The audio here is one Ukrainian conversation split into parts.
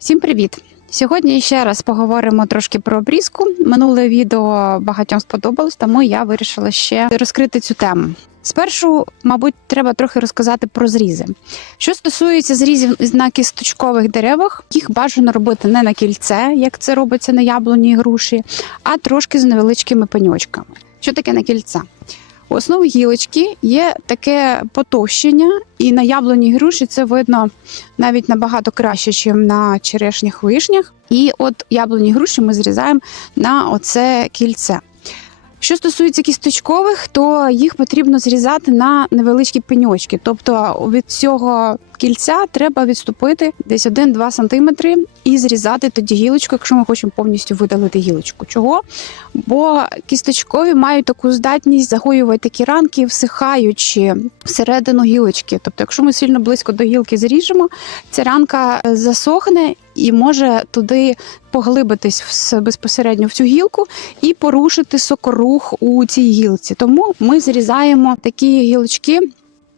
Всім привіт! Сьогодні ще раз поговоримо трошки про обрізку. Минуле відео багатьом сподобалось, тому я вирішила ще розкрити цю тему. Спершу, мабуть, треба трохи розказати про зрізи. Що стосується зрізів на кісточкових деревах, їх бажано робити не на кільце, як це робиться на яблуні і груші, а трошки з невеличкими пеньочками. Що таке на кільце? У основі гілочки є таке потовщення, і на яблуні груші це видно навіть набагато краще, ніж на черешнях вишнях. І от яблуні груші ми зрізаємо на оце кільце. Що стосується кісточкових, то їх потрібно зрізати на невеличкі пеньочки. Тобто від цього кільця треба відступити десь 1-2 см і зрізати тоді гілочку, якщо ми хочемо повністю видалити гілочку. Чого? Бо кісточкові мають таку здатність загоювати такі ранки, всихаючи всередину гілочки. Тобто, якщо ми сильно близько до гілки зріжемо, ця ранка е, засохне і може туди поглибитись в- безпосередньо в цю гілку і порушити сокорух у цій гілці. Тому ми зрізаємо такі гілочки.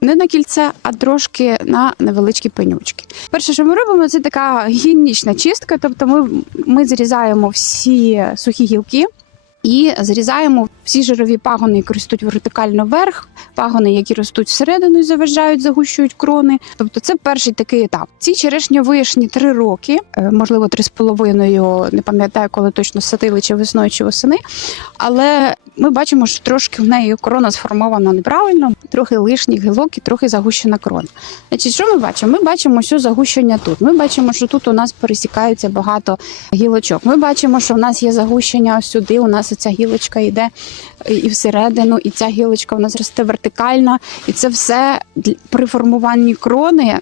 Не на кільце, а трошки на невеличкі пенючки. Перше, що ми робимо, це така гігієнічна чистка. Тобто, ми, ми зрізаємо всі сухі гілки і зрізаємо всі жирові пагони, які ростуть вертикально вверх, пагони, які ростуть всередину і заважають, загущують крони. Тобто, це перший такий етап. Ці черешні вишні три роки, е, можливо, три з половиною. Не пам'ятаю, коли точно садили чи весною, чи восени. Але ми бачимо, що трошки в неї корона сформована неправильно, трохи лишніх гілок і трохи загущена крона. Значить, що ми бачимо? Ми бачимо, що загущення тут. Ми бачимо, що тут у нас пересікаються багато гілочок. Ми бачимо, що в нас є загущення сюди. У нас ця гілочка йде і всередину, і ця гілочка у нас росте вертикально. І це все при формуванні крони.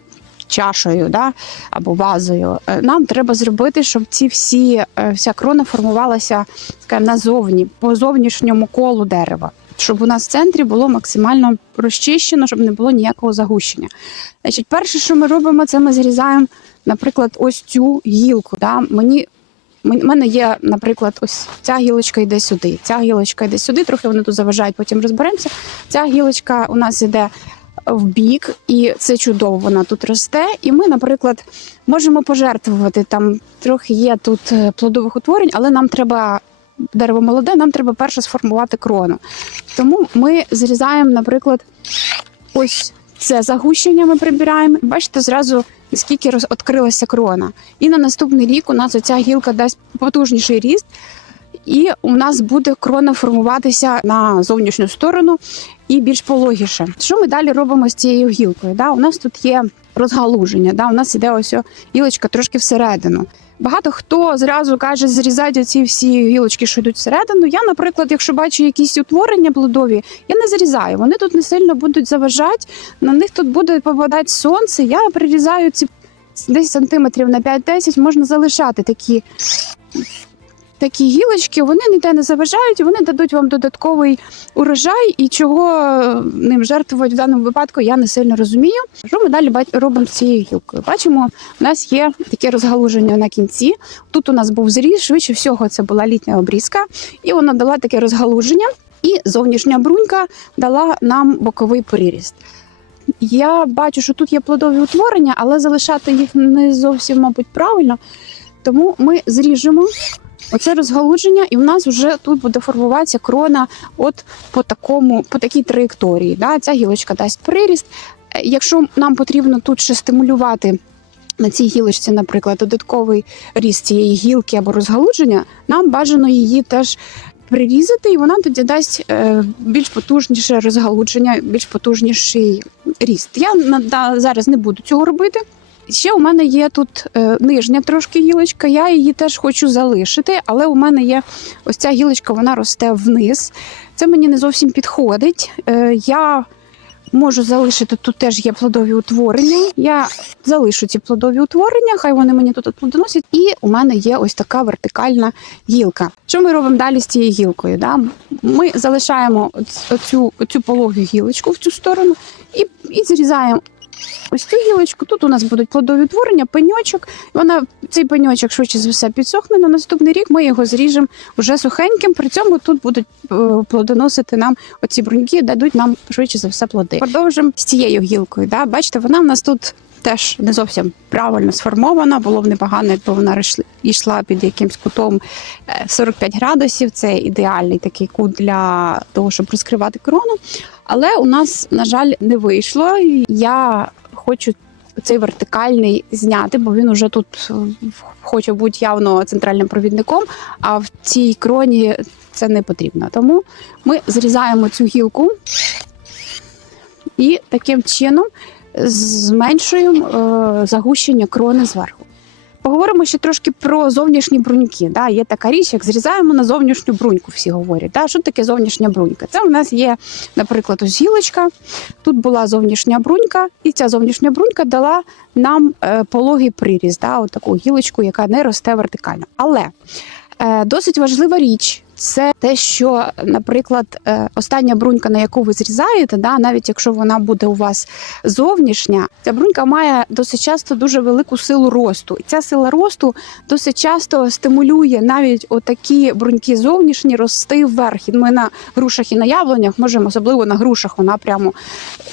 Чашею да, або вазою Е, нам треба зробити, щоб ці всі е, вся крона формувалася скажімо, назовні, по зовнішньому колу дерева, щоб у нас в центрі було максимально розчищено, щоб не було ніякого загущення. Значить, перше, що ми робимо, це ми зрізаємо, наприклад, ось цю гілку. Да? Мені у мене є, наприклад, ось ця гілочка йде сюди, ця гілочка йде сюди, трохи вони тут заважають, потім розберемося. Ця гілочка у нас іде в бік, і це чудово, вона тут росте. І ми, наприклад, можемо пожертвувати. Там трохи є тут е, плодових утворень, але нам треба дерево молоде, нам треба перше сформувати крону. Тому ми зрізаємо, наприклад, ось це загущення ми прибираємо. Бачите, зразу скільки роз- крона. І на наступний рік у нас оця гілка дасть потужніший ріст, і у нас буде крона формуватися на зовнішню сторону і більш пологіше. Що ми далі робимо з цією гілкою? Да? У нас тут є розгалуження, да? у нас іде ось гілочка трошки всередину. Багато хто зразу каже, зрізати ці всі гілочки, що йдуть всередину. Я, наприклад, якщо бачу якісь утворення плодові, я не зрізаю. Вони тут не сильно будуть заважати, на них тут буде попадати сонце. Я прирізаю ці десь сантиметрів на 5-10, можна залишати такі. Такі гілочки, вони ніде не заважають, вони дадуть вам додатковий урожай, і чого е, ним жертвувати в даному випадку, я не сильно розумію. Що ми далі робимо з цією гілкою? Бачимо, у нас є таке розгалуження на кінці. Тут у нас був зріз, швидше всього, це була літня обрізка, і вона дала таке розгалуження, і зовнішня брунька дала нам боковий приріст. Я бачу, що тут є плодові утворення, але залишати їх не зовсім, мабуть, правильно. Тому ми зріжемо оце розгалудження, і в нас вже тут буде формуватися крона от по такому, по такій траєкторії. Да? Ця гілочка дасть приріст. Е, Якщо нам потрібно тут ще стимулювати на цій гілочці, наприклад, додатковий ріст цієї гілки або розгалудження, нам бажано її теж прирізати, і вона тоді дасть е, більш потужніше розгалудження, більш потужніший ріст. Я зараз не буду цього робити. Ще у мене є тут е, нижня трошки гілочка, я її теж хочу залишити, але у мене є ось ця гілочка, вона росте вниз. Це мені не зовсім підходить. Е, я можу залишити тут теж є плодові утворення. Я залишу ці плодові утворення, хай вони мені тут плодоносять. І у мене є ось така вертикальна гілка. Що ми робимо далі з цією гілкою? Да? Ми залишаємо оцю, оцю пологу гілочку в цю сторону і, і зрізаємо ось цю гілочку. Тут у нас будуть плодові творення, пеньочок. Вона цей пеньочок швидше за все підсохне. На наступний рік ми його зріжемо вже сухеньким. При цьому тут будуть е, плодоносити нам оці бруньки, дадуть нам швидше за все плоди. Продовжимо з цією гілкою. Да? Бачите, вона в нас тут теж не зовсім правильно сформована. Було б непогано, якби вона йшла- під якимсь кутом е, 45 градусів. Це ідеальний такий кут для того, щоб розкривати корону. Але у нас, на жаль, не вийшло. Я хочу цей вертикальний зняти, бо він уже тут е, хоче бути явно центральним провідником, а в цій кроні це не потрібно. Тому ми зрізаємо цю гілку і таким чином зменшуємо е, загущення крони зверху. Поговоримо ще трошки про зовнішні бруньки. Да? Є така річ, як зрізаємо на зовнішню бруньку, всі говорять. Да? Що таке зовнішня брунька? Це у нас є, наприклад, ось гілочка. Тут була зовнішня брунька, і ця зовнішня брунька дала нам е, пологий приріз, да? от таку гілочку, яка не росте вертикально. Але е, досить важлива річ. Це те, що, наприклад, е, остання брунька, на яку ви зрізаєте, да, навіть якщо вона буде у вас зовнішня, ця брунька має досить часто дуже велику силу росту. І ця сила росту досить часто стимулює навіть отакі бруньки зовнішні рости вверх. І ми на грушах і на яблунях можемо, особливо на грушах, вона прямо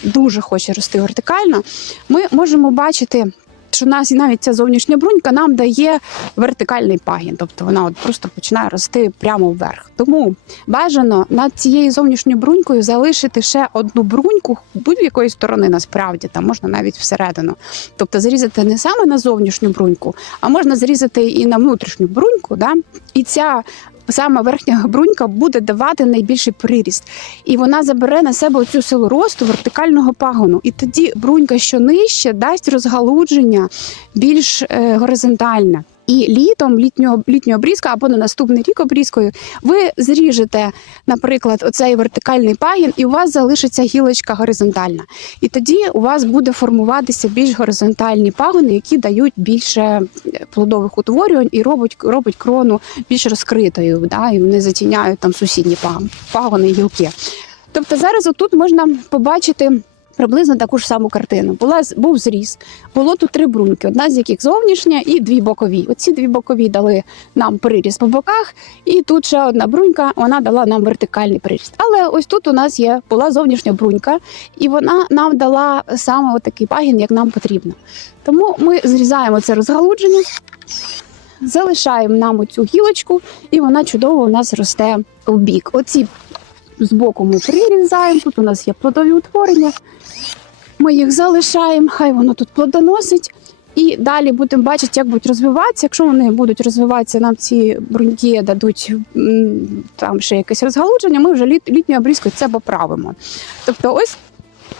дуже хоче рости вертикально. Ми можемо бачити. Що нас і навіть ця зовнішня брунька нам дає вертикальний пагін, тобто вона от просто починає рости прямо вверх. Тому бажано над цією зовнішньою брунькою залишити ще одну бруньку будь-якої сторони, насправді там можна навіть всередину. Тобто зрізати не саме на зовнішню бруньку, а можна зрізати і на внутрішню бруньку. Да? І ця саме верхня брунька буде давати найбільший приріст. І вона забере на себе цю силу росту вертикального пагону. І тоді брунька, що нижче, дасть розгалудження більш е, горизонтальне. І літом літнього літнього обрізка або на наступний рік обрізкою ви зріжете, наприклад, оцей вертикальний пагін, і у вас залишиться гілочка горизонтальна. І тоді у вас буде формуватися більш горизонтальні пагони, які дають більше е, плодових утворювань і робить, робить крону більш розкритою, да, і не затіняють там сусідні пагони гілки. Тобто зараз отут можна побачити. Приблизно таку ж саму картину. Була був зріз. Було тут три бруньки, одна з яких зовнішня і дві бокові. Оці дві бокові дали нам приріз по боках, і тут ще одна брунька, вона дала нам вертикальний приріст. Але ось тут у нас є була зовнішня брунька, і вона нам дала саме такий пагін, як нам потрібно. Тому ми зрізаємо це розгалудження, залишаємо нам оцю гілочку, і вона чудово у нас росте в бік. Оці збоку ми прирізаємо. Тут у нас є плодові утворення. Ми їх залишаємо, хай воно тут плодоносить. І далі будемо бачити, як будуть розвиватися. Якщо вони будуть розвиватися, нам ці бруньки дадуть там ще якесь розгалудження, ми вже літ, літньою обрізкою це поправимо. Тобто, ось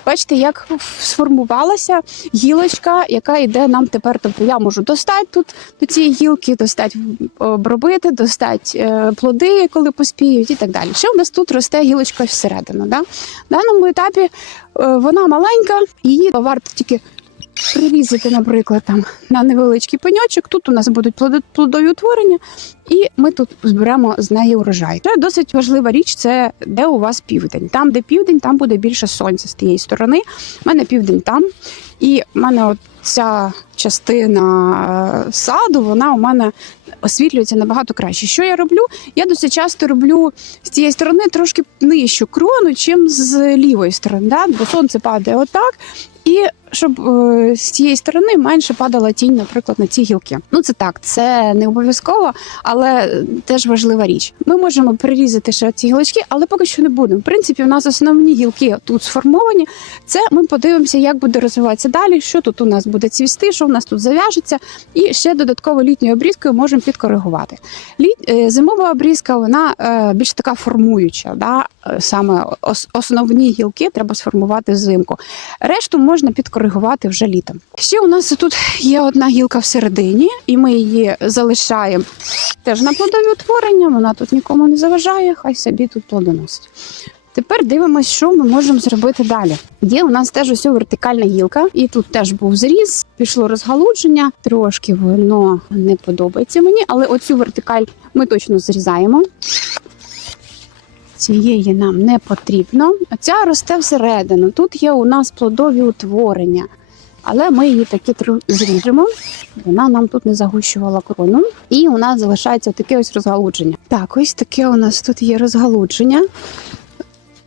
бачите, як сформувалася гілочка, яка йде нам тепер. Тобто я можу достати тут до цієї гілки, достати обробити, достати е, плоди, коли поспіють, і так далі. Ще у нас тут росте гілочка всередину. Да? В даному етапі е, вона маленька, її варто тільки прирізати, наприклад, там на невеличкий пеньочок. Тут у нас будуть плоди- плодові утворення, і ми тут зберемо з неї урожай. Це досить важлива річ. Це де у вас південь. Там, де південь, там буде більше сонця з тієї сторони. У мене південь там, і в мене от ця частина е, саду, вона у мене освітлюється набагато краще. Що я роблю? Я досить часто роблю з цієї сторони трошки нижчу крону, чим з лівої сторони, да? бо сонце падає отак. І щоб е, з цієї сторони менше падала тінь, наприклад, на ці гілки. Ну це так, це не обов'язково, але теж важлива річ. Ми можемо прирізати ще ці гілочки, але поки що не будемо. В принципі, у нас основні гілки тут сформовані. Це ми подивимося, як буде розвиватися далі, що тут у нас буде цвісти, що у нас тут зав'яжеться, і ще додатково літньою обрізкою можемо підкоригувати. Літ... е, Зимова обрізка вона е, більш така формуюча. Да? Е, Саме ос- основні гілки треба сформувати взимку. Решту можна підкоригувати вже літом. Ще у нас тут є одна гілка всередині, і ми її залишаємо теж на плодові утворення. Вона тут нікому не заважає, хай собі тут плодоносить. Тепер дивимося, що ми можемо зробити далі. Є у нас теж ось вертикальна гілка, і тут теж був зріз, пішло розгалудження. Трошки воно не подобається мені, але оцю вертикаль ми точно зрізаємо. Цієї нам не потрібно. Ця росте всередину. Тут є у нас плодові утворення, але ми її таки зріжемо. Вона нам тут не загущувала крону. І у нас залишається таке ось розгалудження. Так, ось таке у нас тут є розгалудження.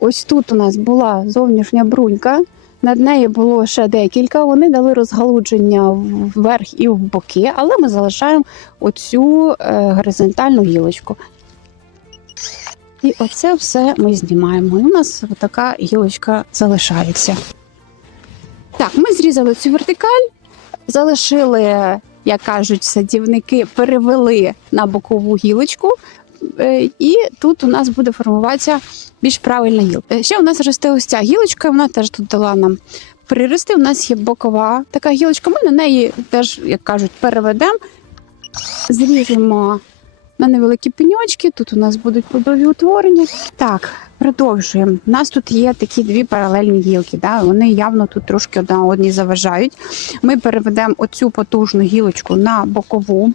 Ось тут у нас була зовнішня брунька. Над нею було ще декілька. Вони дали розгалудження вверх і в боки, але ми залишаємо оцю е, горизонтальну гілочку. І оце все ми знімаємо. І у нас така гілочка залишається. Так, ми зрізали цю вертикаль, залишили, як кажуть садівники, перевели на бокову гілочку. Е, І тут у нас буде формуватися більш правильна гілка. Е, Ще у нас росте ось ця гілочка, вона теж тут дала нам прирости. У нас є бокова така гілочка. Ми на неї теж, як кажуть, переведемо, зріжемо на невеликі пеньочки. Тут у нас будуть плодові утворення. Так, продовжуємо. У нас тут є такі дві паралельні гілки. Да? Вони явно тут трошки одна одній заважають. Ми переведемо оцю потужну гілочку на бокову.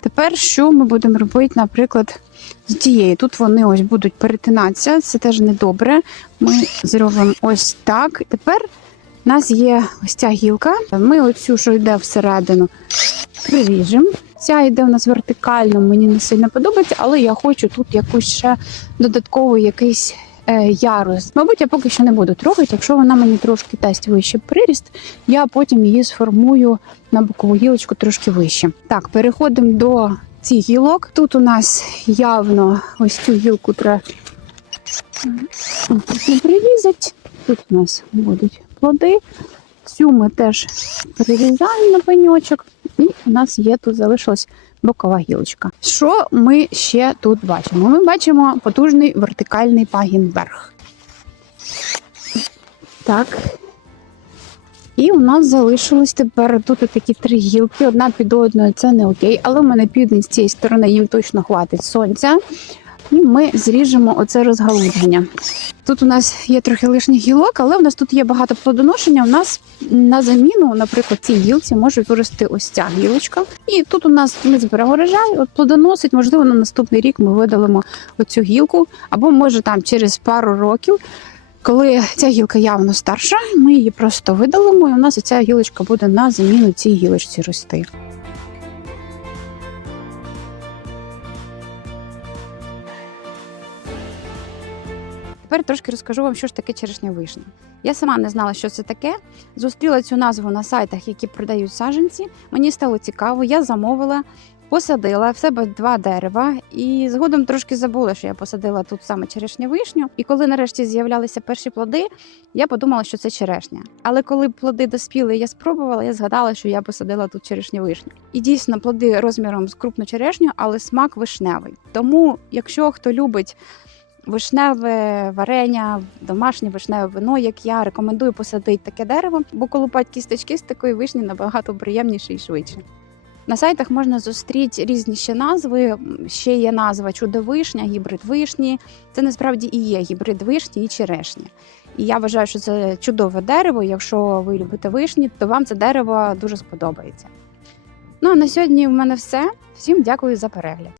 Тепер що ми будемо робити, наприклад, з тією? Тут вони ось будуть перетинатися, це теж недобре. Ми зробимо ось так. Тепер у нас є ось ця гілка. Ми оцю, що йде всередину, приріжемо. Ця йде у нас вертикально, мені не сильно подобається, але я хочу тут якусь ще додатковий якийсь е, ярус. Мабуть, я поки що не буду трогати. Якщо вона мені трошки дасть вище приріст, я потім її сформую на бокову гілочку трошки вище. Так, переходимо до цих гілок. Тут у нас явно ось цю гілку треба прирізати. Тут у нас будуть плоди. Цю ми теж прирізаємо на пеньочок, і у нас є тут залишилась бокова гілочка. Що ми ще тут бачимо? Ми бачимо потужний вертикальний пагін вверх. Так. І у нас залишилось тепер тут такі три гілки, одна під одною, це не окей, але в мене південь з цієї сторони їм точно хватить сонця. І ми зріжемо оце розгалудження. Тут у нас є трохи лишніх гілок, але у нас тут є багато плодоношення. У нас на заміну, наприклад, цій гілці може вирости ось ця гілочка. І тут у нас ми зберемо урожай, от плодоносить, можливо, на наступний рік ми видалимо оцю гілку, або може там через пару років. Коли ця гілка явно старша, ми її просто видалимо, і у нас ця гілочка буде на заміну цій гілочці рости. Тепер трошки розкажу вам, що ж таке черешня вишня. Я сама не знала, що це таке. Зустріла цю назву на сайтах, які продають саджанці. Мені стало цікаво, я замовила, посадила в себе два дерева, і згодом трошки забула, що я посадила тут саме черешню вишню. І коли нарешті з'являлися перші плоди, я подумала, що це черешня. Але коли плоди доспіли, я спробувала, я згадала, що я посадила тут черешню вишню. І дійсно плоди розміром з крупну черешню, але смак вишневий. Тому, якщо хто любить вишневе варення, домашнє вишневе вино, як я рекомендую посадити таке дерево, бо колупать кісточки з такої вишні набагато приємніше і швидше. На сайтах можна зустріти різні ще назви. Ще є назва чудовишня, гібрид вишні. Це насправді і є гібрид вишні і черешні. І я вважаю, що це чудове дерево. Якщо ви любите вишні, то вам це дерево дуже сподобається. Ну а на сьогодні в мене все. Всім дякую за перегляд.